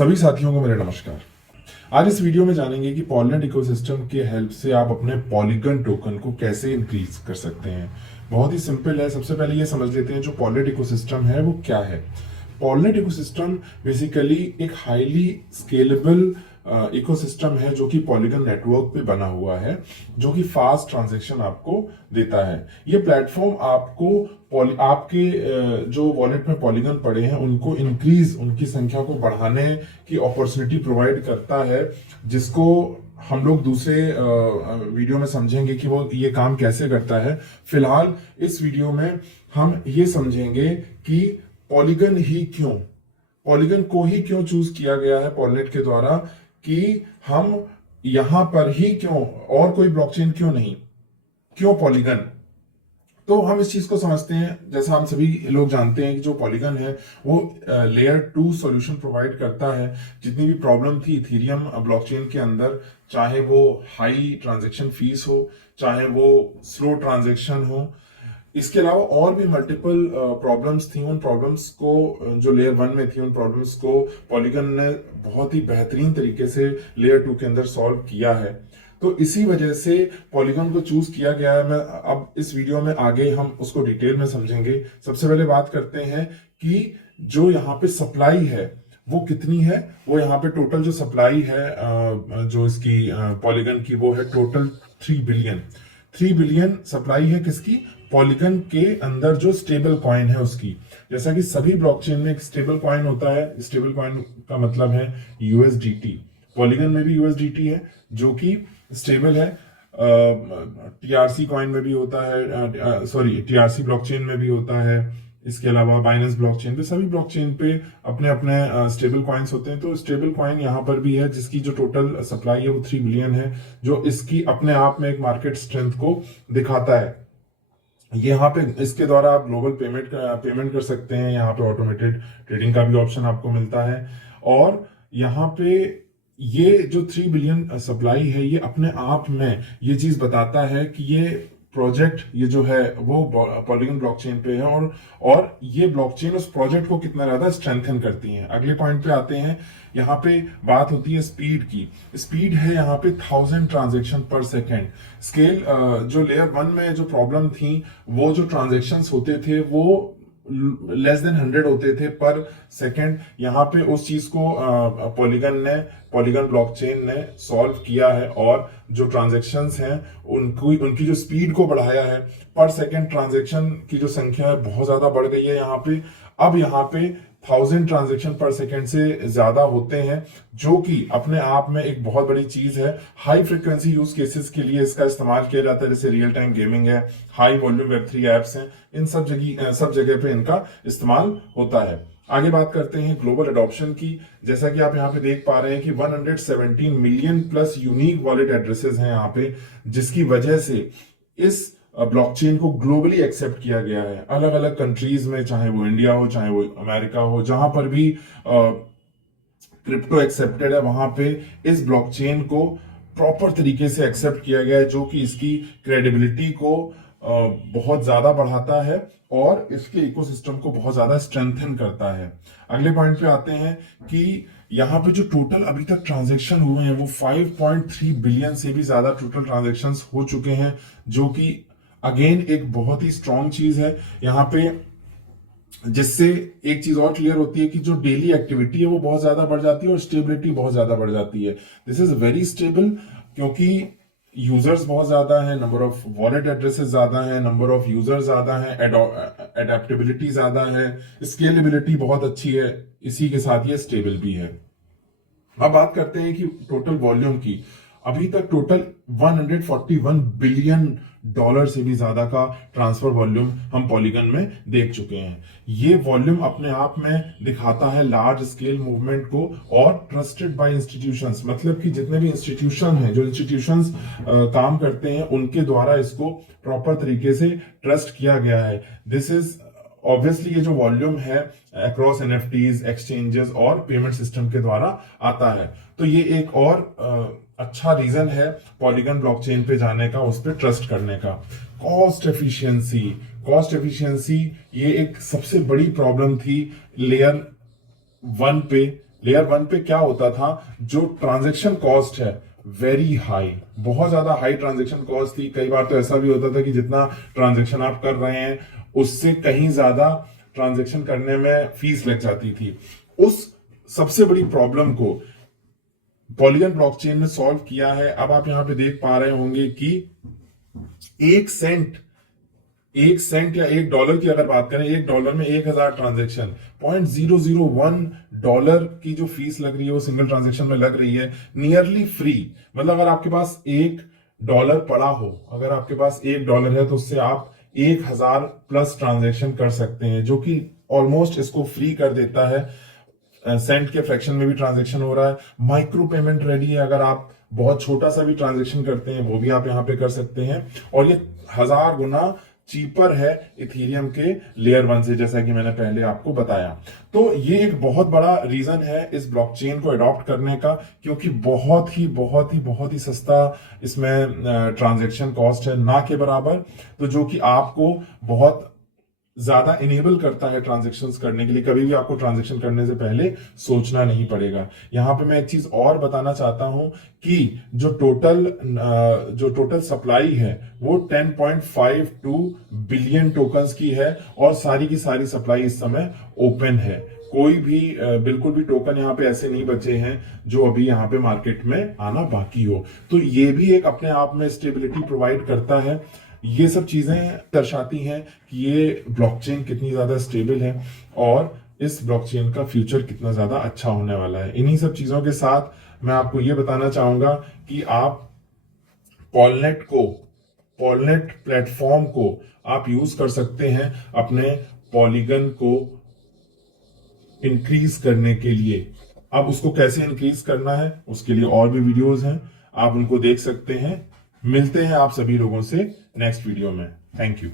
सभी साथियों को मेरा नमस्कार। आज इस वीडियो में जानेंगे कि पॉलीनेट इकोसिस्टम के हेल्प से आप अपने पॉलीगन टोकन को कैसे इंक्रीज कर सकते हैं। बहुत ही सिंपल है। सबसे पहले ये समझ लेते हैं जो पॉलीनेट इकोसिस्टम है वो क्या है। पॉलीनेट इकोसिस्टम बेसिकली एक हाईली स्केलेबल इकोसिस्टम है जो कि पॉलीगन नेटवर्क पे बना हुआ है, जो कि फास्ट ट्रांजैक्शन आपको देता है। ये प्लेटफॉर्म आपको आपके जो वॉलेट में पॉलीगन पड़े हैं उनको इंक्रीज, उनकी संख्या को बढ़ाने की अपॉर्चुनिटी प्रोवाइड करता है, जिसको हम लोग दूसरे वीडियो में समझेंगे कि वो ये काम कैसे करता है। फिलहाल इस वीडियो में हम ये समझेंगे कि पॉलीगन ही क्यों, पॉलीगन को ही क्यों चूज किया गया है पॉलीनेट के द्वारा, कि हम यहां पर ही क्यों, और कोई ब्लॉकचेन क्यों नहीं, क्यों पॉलीगन। तो हम इस चीज को समझते हैं। जैसा हम सभी लोग जानते हैं कि जो पॉलीगन है वो लेयर 2 सॉल्यूशन प्रोवाइड करता है। जितनी भी प्रॉब्लम थी इथेरियम ब्लॉकचेन के अंदर, चाहे वो हाई ट्रांजैक्शन फीस हो, चाहे वो स्लो ट्रांजैक्शन हो, इसके अलावा और भी मल्टीपल प्रॉब्लम्स थी, उन प्रॉब्लम्स को जो लेयर 1 में थी, उन प्रॉब्लम्स को पॉलीगन ने बहुत ही बेहतरीन तरीके से लेयर 2 के अंदर सॉल्व किया है। तो इसी वजह से पॉलीगन को चूज किया गया है। मैं अब इस वीडियो में आगे हम उसको डिटेल में समझेंगे। सबसे पहले बात करते हैं कि जो यहाँ पे सप्लाई है वो कितनी है। वो यहाँ पे टोटल जो सप्लाई है जो इसकी पॉलीगन की, वो है टोटल 3 बिलियन। 3 बिलियन सप्लाई है किसकी? पॉलीगन के अंदर जो स्टेबल कॉइन है उसकी। जैसा कि सभी ब्लॉकचेन में एक स्टेबल कॉइन होता है। स्टेबल कॉइन का मतलब है यूएसडीटी। पॉलीगन में भी यूएसडीटी है जो कि स्टेबल है। टीआरसी कॉइन में भी होता है, सॉरी टीआरसी ब्लॉकचेन में भी होता है। इसके अलावा बाइनेंस ब्लॉकचेन पे, सभी ब्लॉकचेन पे अपने अपने स्टेबल कॉइन्स होते हैं। तो स्टेबल कॉइन यहाँ पर भी है जिसकी जो टोटल सप्लाई है वो 3 बिलियन है, जो इसकी अपने आप में एक मार्केट स्ट्रेंथ को दिखाता है। यहाँ पे इसके द्वारा आप ग्लोबल पेमेंट कर सकते हैं। यहाँ पे ऑटोमेटेड ट्रेडिंग का भी ऑप्शन आपको मिलता है। और यहाँ पे ये जो 3 बिलियन सप्लाई है, ये अपने आप में ये चीज बताता है कि ये प्रोजेक्ट, ये जो है वो पॉलीगन ब्लॉकचेन पे है, और ये ब्लॉकचेन उस प्रोजेक्ट को कितना ज्यादा स्ट्रेंथन करती है। अगले पॉइंट पे आते हैं। यहाँ पे बात होती है स्पीड की। स्पीड है यहाँ पे 1000 ट्रांजेक्शन पर सेकेंड। स्केल जो लेयर 1 में जो प्रॉब्लम थी, वो जो ट्रांजेक्शन्स होते थे वो लेस देन 100 होते थे पर सेकेंड। यहाँ पे उस चीज को पॉलीगन ब्लॉकचेन ने सॉल्व किया है, और जो ट्रांजैक्शंस हैं उनकी जो स्पीड को बढ़ाया है। पर सेकेंड ट्रांजैक्शन की जो संख्या है बहुत ज्यादा बढ़ गई है यहाँ पे। अब यहाँ पे 1000 ट्रांजैक्शन पर सेकेंड से ज्यादा होते हैं, जो कि अपने आप में एक बहुत बड़ी चीज है। हाई फ्रिक्वेंसी यूज केसेस के लिए इसका इस्तेमाल किया जाता है, जैसे रियल टाइम गेमिंग है, हाई वॉल्यूम वेब3 एप्स हैं, इन सब जगह पे इनका इस्तेमाल होता है। आगे बात करते हैं ग्लोबल अडॉप्शन की। जैसा कि आप यहाँ पे देख पा रहे हैं कि 117 million plus unique wallet addresses हैं यहाँ पे, जिसकी वजह से इस ब्लॉकचेन को ग्लोबली एक्सेप्ट किया गया है। अलग अलग कंट्रीज में, चाहे वो इंडिया हो, चाहे वो अमेरिका हो, जहां पर भी क्रिप्टो एक्सेप्टेड है, वहां पे इस ब्लॉकचेन को प्रॉपर तरीके से एक्सेप्ट किया गया है, जो कि इसकी क्रेडिबिलिटी को बहुत ज्यादा बढ़ाता है और इसके इकोसिस्टम को बहुत ज्यादा स्ट्रेंथन करता है। अगले पॉइंट पे आते हैं कि यहाँ पे जो टोटल अभी तक ट्रांजैक्शन हुए हैं वो 5.3 बिलियन से भी ज्यादा टोटल ट्रांजैक्शंस हो चुके हैं, जो कि अगेन एक बहुत ही स्ट्रॉन्ग चीज है यहाँ पे, जिससे एक चीज और क्लियर होती है कि जो डेली एक्टिविटी है वो बहुत ज्यादा बढ़ जाती है और स्टेबिलिटी बहुत ज्यादा बढ़ जाती है। दिस इज वेरी स्टेबल, क्योंकि यूजर्स बहुत ज्यादा है, नंबर ऑफ वॉलेट एड्रेसेस ज्यादा है, नंबर ऑफ यूजर्स ज्यादा है, एडेप्टेबिलिटी ज्यादा है, स्केलेबिलिटी बहुत अच्छी है, इसी के साथ ये स्टेबल भी है। अब बात करते हैं कि टोटल वॉल्यूम की। अभी तक टोटल 141 बिलियन डॉलर से भी ज्यादा का ट्रांसफर वॉल्यूम हम पॉलीगन में देख चुके हैं। ये वॉल्यूम अपने आप में दिखाता है लार्ज स्केल मूवमेंट को, और ट्रस्टेड बाय इंस्टीट्यूशंस, मतलब कि जितने भी इंस्टीट्यूशन हैं, जो इंस्टीट्यूशंस काम करते हैं, उनके द्वारा इसको प्रॉपर तरीके से ट्रस्ट किया गया है। दिस इज ऑब्वियसली ये जो वॉल्यूम है अक्रॉस एनएफटीज, एक्सचेंजेस और पेमेंट सिस्टम के द्वारा आता है। तो ये एक और अच्छा रीजन है पॉलीगन ब्लॉकचेन पे जाने का, उस पर ट्रस्ट करने का। कॉस्ट एफिशिएंसी ये एक सबसे बड़ी प्रॉब्लम थी लेयर 1 पे, लेयर 1 पे क्या होता था, जो ट्रांजैक्शन कॉस्ट है वेरी हाई, बहुत ज्यादा हाई ट्रांजैक्शन कॉस्ट थी। कई बार तो ऐसा भी होता था कि जितना ट्रांजैक्शन आप कर रहे हैं उससे कहीं ज्यादा ट्रांजैक्शन करने में फीस लग जाती थी। उस सबसे बड़ी प्रॉब्लम को पॉलीगन ब्लॉकचेन ने सॉल्व किया है। अब आप यहां पे देख पा रहे होंगे कि 1 सेंट या $1 की अगर बात करें, $1 में 1000 ट्रांजेक्शन, $0.001 की जो फीस लग रही है वो सिंगल ट्रांजेक्शन में लग रही है, नियरली फ्री। मतलब अगर आपके पास $1 पड़ा हो, अगर आपके पास $1 है तो उससे आप 1000 प्लस ट्रांजेक्शन कर सकते हैं, जो कि ऑलमोस्ट इसको फ्री कर देता है। सेंट के फ्रैक्शन में भी ट्रांजेक्शन हो रहा है, माइक्रो पेमेंट रेडी है। अगर आप बहुत छोटा सा भी ट्रांजेक्शन करते हैं वो भी आप यहां पे कर सकते हैं, और ये 1000 गुना चीपर है इथेरियम के लेयर 1 से, जैसा कि मैंने पहले आपको बताया। तो ये एक बहुत बड़ा रीजन है इस ब्लॉकचेन को अडॉप्ट करने का, क्योंकि बहुत ही सस्ता इसमें ट्रांजैक्शन कॉस्ट है, ना के बराबर। तो जो कि आपको बहुत ज्यादा इनेबल करता है ट्रांजैक्शंस करने के लिए। कभी भी आपको ट्रांजैक्शन करने से पहले सोचना नहीं पड़ेगा। यहां पे मैं एक चीज और बताना चाहता हूं कि जो टोटल सप्लाई है वो 10.52 बिलियन टोकन्स की है, और सारी की सारी सप्लाई इस समय ओपन है। कोई भी बिल्कुल भी टोकन यहाँ पे ऐसे नहीं बचे हैं जो अभी यहाँ पे मार्केट में आना बाकी हो। तो ये भी एक अपने आप में स्टेबिलिटी प्रोवाइड करता है। ये सब चीजें दर्शाती हैं कि ये ब्लॉकचेन कितनी ज्यादा स्टेबल है और इस ब्लॉकचेन का फ्यूचर कितना ज्यादा अच्छा होने वाला है। इन्हीं सब चीजों के साथ मैं आपको ये बताना चाहूंगा कि आप पॉलनेट प्लेटफॉर्म को आप यूज कर सकते हैं अपने पॉलीगन को इंक्रीज करने के लिए। अब उसको कैसे इंक्रीज करना है उसके लिए और भी वीडियोस हैं, आप उनको देख सकते हैं। मिलते हैं आप सभी लोगों से नेक्स्ट वीडियो में। Thank you.